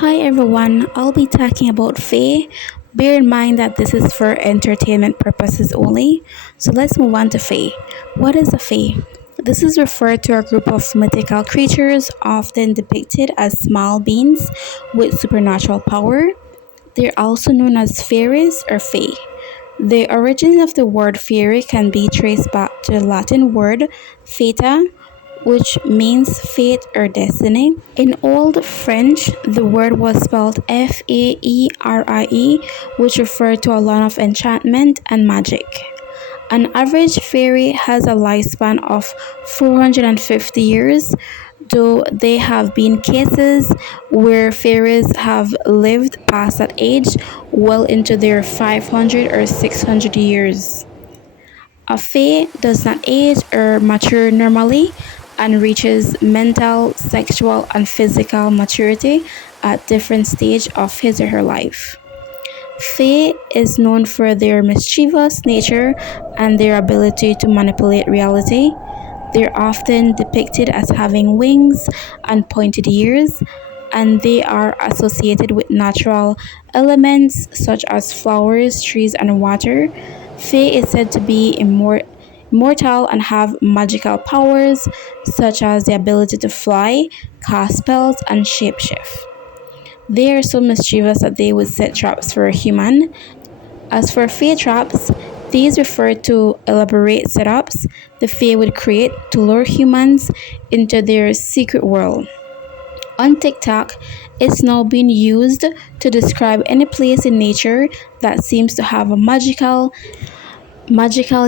Hi everyone, I'll be talking about Fae. Bear in mind that this is for entertainment purposes only. So let's move on to Fae. What is a Fae? This is referred to a group of mythical creatures, often depicted as small beings with supernatural power. They're also known as fairies or Fae. The origin of the word fairy can be traced back to the Latin word fata, which means fate or destiny. In Old French, the word was spelled Faerie, which referred to a lot of enchantment and magic. An average fairy has a lifespan of 450 years, though there have been cases where fairies have lived past that age well into their 500 or 600 years. A fae does not age or mature normally and reaches mental, sexual, and physical maturity at different stages of his or her life. Fae is known for their mischievous nature and their ability to manipulate reality. They're often depicted as having wings and pointed ears, and they are associated with natural elements such as flowers, trees, and water. Fae is said to be immortal and have magical powers such as the ability to fly, cast spells, and shapeshift. They are so mischievous that they would set traps for a human. As for Fae traps, these refer to elaborate setups the Fae would create to lure humans into their secret world. On TikTok, it's now being used to describe any place in nature that seems to have a magical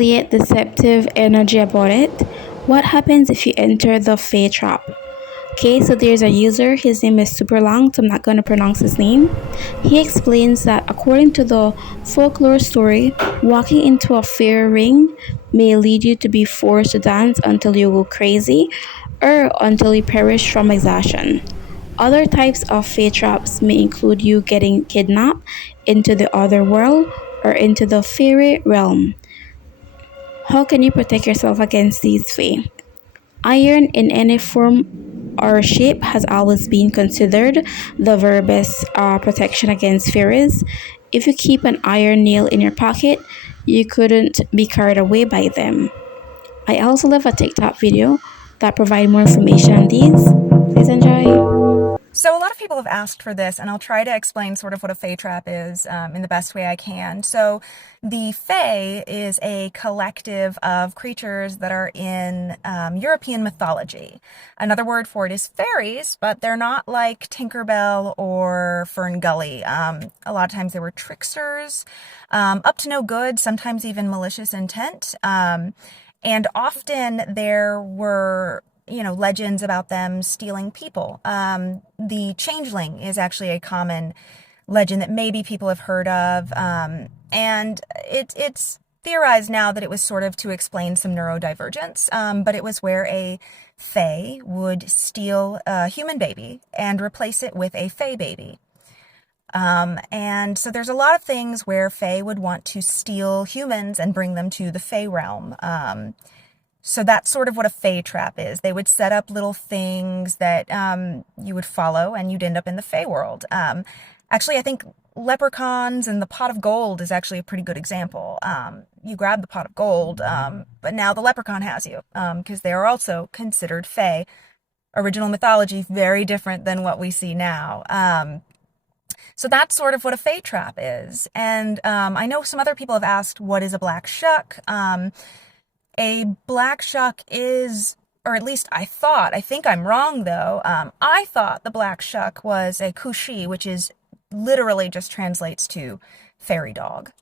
yet deceptive energy about it. What happens if you enter the Fae trap? Okay, so there's a user, his name is super long, so I'm not going to pronounce his name. He explains that according to the folklore story, walking into a fair ring may lead you to be forced to dance until you go crazy or until you perish from exhaustion. Other types of fae traps may include you getting kidnapped into the other world or into the fairy realm. How can you protect yourself against these fae? Iron in any form or shape has always been considered the very best protection against fairies. If you keep an iron nail in your pocket, you couldn't be carried away by them. I also love a TikTok video that provide more information on these. Please enjoy. So a lot of people have asked for this, and I'll try to explain sort of what a Fae trap is in the best way I can. So the Fae is a collective of creatures that are in European mythology. Another word for it is fairies, but they're not like Tinkerbell or Fern Gully. A lot of times they were tricksters, up to no good, sometimes even malicious intent. And often there were legends about them stealing people. The changeling is actually a common legend that maybe people have heard of. And it's theorized now that it was sort of to explain some neurodivergence, but it was where a fae would steal a human baby and replace it with a fae baby. And so there's a lot of things where fae would want to steal humans and bring them to the fae realm. So that's sort of what a Fae trap is. They would set up little things that you would follow and you'd end up in the Fae world. Actually, I think leprechauns and the pot of gold is actually a pretty good example. You grab the pot of gold, but now the leprechaun has you because they are also considered Fae. Original mythology, very different than what we see now. So that's sort of what a Fae trap is. And I know some other people have asked, what is a black shuck? A black shuck is, or at least I think I'm wrong though, I thought the black shuck was a kushi, which is literally just translates to fairy dog.